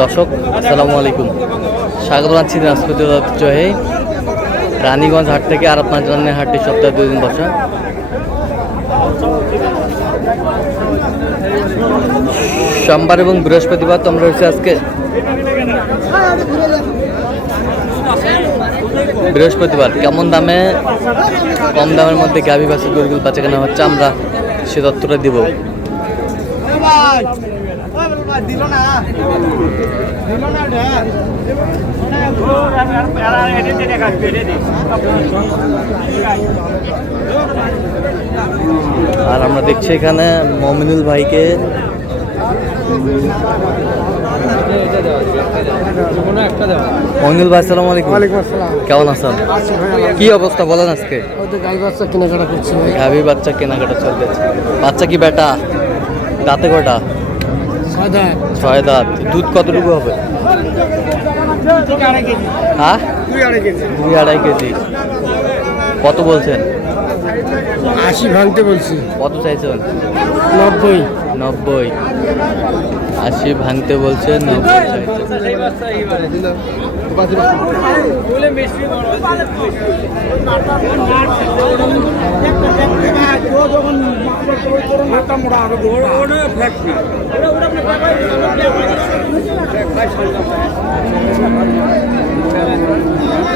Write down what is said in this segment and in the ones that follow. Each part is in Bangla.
দর্শক আসসালামু আলাইকুম, স্বাগত জানাচ্ছি দিনাজপুর ঐতিহ্যবাহী রানীগঞ্জ হাট থেকে। আর আপনার জানেন হাটটি সপ্তাহে 2 দিন বসা। সোমবার এবং বৃহস্পতিবার তোমরা রয়েছে আজকে বৃহস্পতিবার। কেমন দামে কম দামের মধ্যে গাভী বাছুর গরুগুলো বাচ্চা কেনা হচ্ছে, আমরা সে তথ্যটা দিব। আর আমরা দেখছি এখানে মমিনুল ভাইকে। মমিনুল ভাই আসসালামু আলাইকুম। কেমন আছেন? কি অবস্থা বলেন আজকে? কেনাকাটা করছি গাভী বাচ্চা কেনাকাটা চলতেছে। বাচ্চা কি বেটা? দাঁতে কয়টা? 6 দাঁত। দুধ কতটুকু হবে? হ্যাঁ, 2-2.5 কেজি। কত বলছেন? 80 ভাঙতে বলছি। কত চাইছেন? 90। 80 ভাঙতে বলছেন, 90 চাইছেন।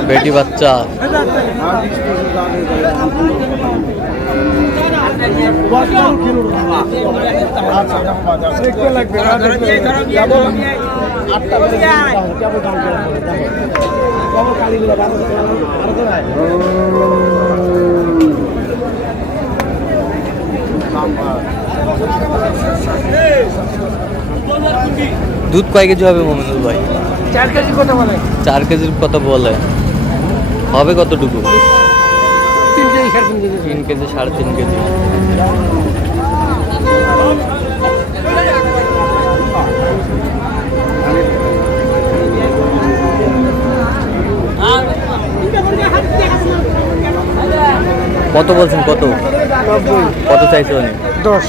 বেটি বাচ্চা দুধ কয় কেজি হবে মমিনুল ভাই? 4 কেজি কত বলে? 4 কেজির কথা বলে। হবে কতটুকু? 3 কেজি 3.5 কেজি। 3 KG 3.5 KG. কত বলছেন? কত কত চাইছে উনি? 10।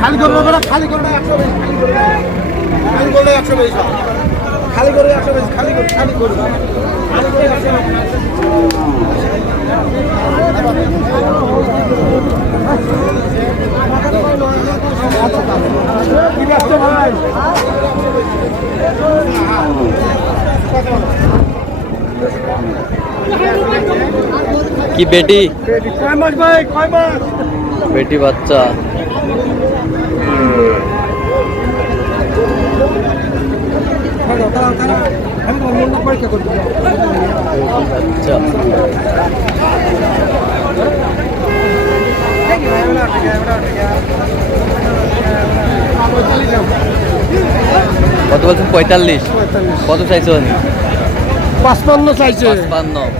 খালি করবো না, খালি করবো 120, খালি করলে 120, খালি করে 120, খালি করে 120। কি বেটি? কয় মাস ভাই? কয় মাস? বেটি বাচ্চা। আমি অন্য পরীক্ষা করবো। আচ্ছা, কত বলছেন? 45। কত চাইছে উনি? 55 চাইছে। 55।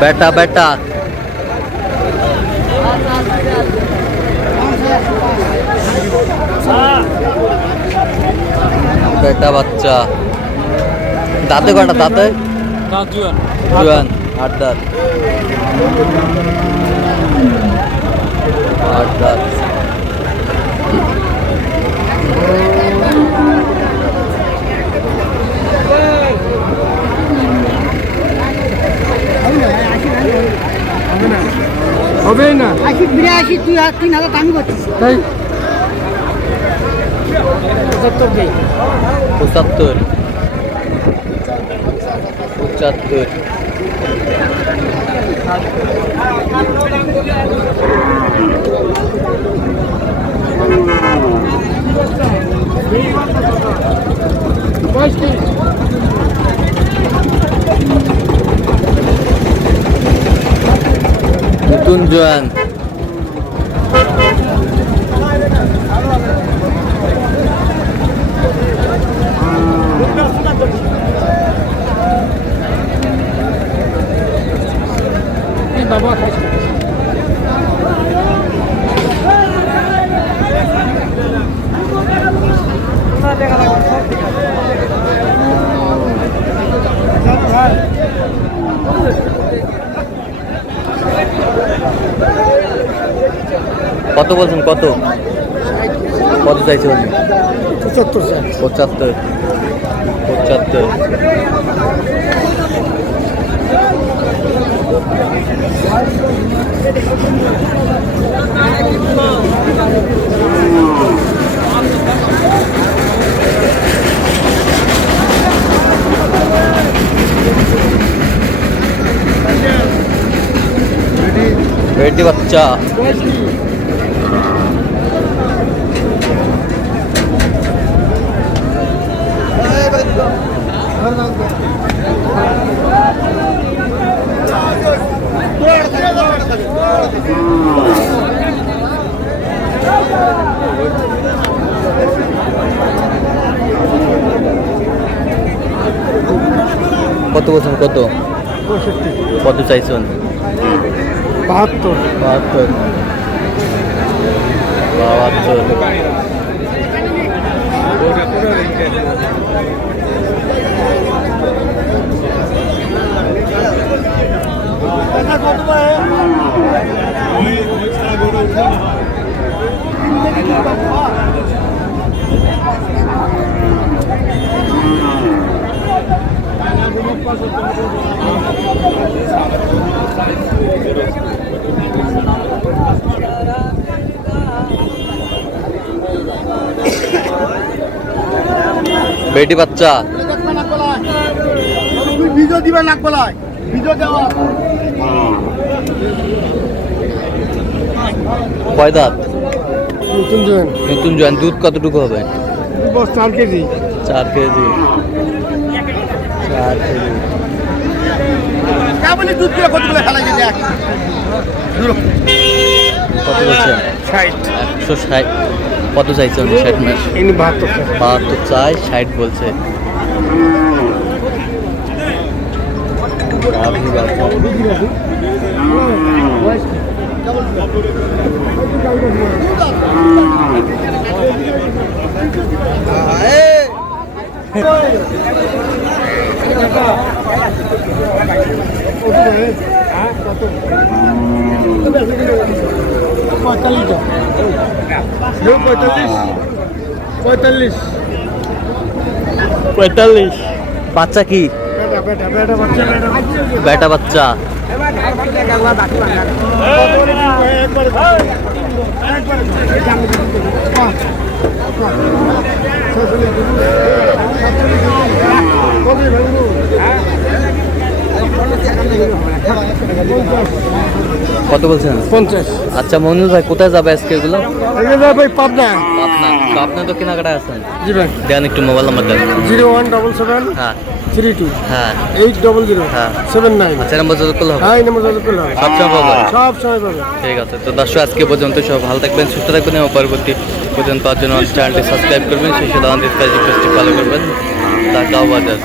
বেটা বেটা বেটা বাচ্চা। দাঁতে কটা? দাঁতে জুয়ান। 8 দাঁত। 8 দাঁত। হবে না। 80 82 তুই 3000 দামি করছিস। তাই 75 দে। 75। 75। নতুন জোয়ান। বাবা খাইছে। কত বলছেন? কত কত চাইছে উনি? 75 75। বেটি বাচ্চা কত বলছেন? কত কত চাইছেন? 72 72 বেটি বাচ্চা ভিডিও দিবেন নাক বলায় ভিডিও দেওয়া কয় দাঁত? নতুন জয়েন নতুন জয়েন। দুধ কতটুকু হবে? 4 কেজি 4 কেজি 4 কেজি। কেবলই দুধ দিয়ে কতগুলো খেলা গেছে কত বলছেন? 60 160। কত চাইছেন? 60 না? ইনি 72 72 চাই, 60 বলছে। আপনি বাচ্চা পঁয়তাল্লিশ। বাচ্চা কি? বেটা বাচ্চা। কত বলছেন? 50। আচ্ছা মনির ভাই, কোথায় যাবে আজকে এগুলো? ভাই পাবনা। আপনার তো, আপনি তো কেনাকাটায় আছেন। জি ভাই। দেন একটু মোবাইল নাম্বার দেন। 0177 হ্যাঁ 32 হ্যাঁ 800 হ্যাঁ। 79। আচ্ছা নাম্বার যোগাযোগ করলে হবে? হ্যাঁ, এই নম্বর যোগাযোগ করলে হবে। সবসময় পাবো। সব সময় পাবে। ঠিক আছে, তো দর্শক আজকে পর্যন্ত সব ভালো থাকবেন, সুস্থ থাকবেন এবং পরবর্তী পর্যন্ত পাওয়ার জন্য চ্যানেলটি সাবস্ক্রাইব করবেন, সেই সাথে আমাদের ফেসবুক পেজটি ফলো করবেন। ঢাকা বাজার।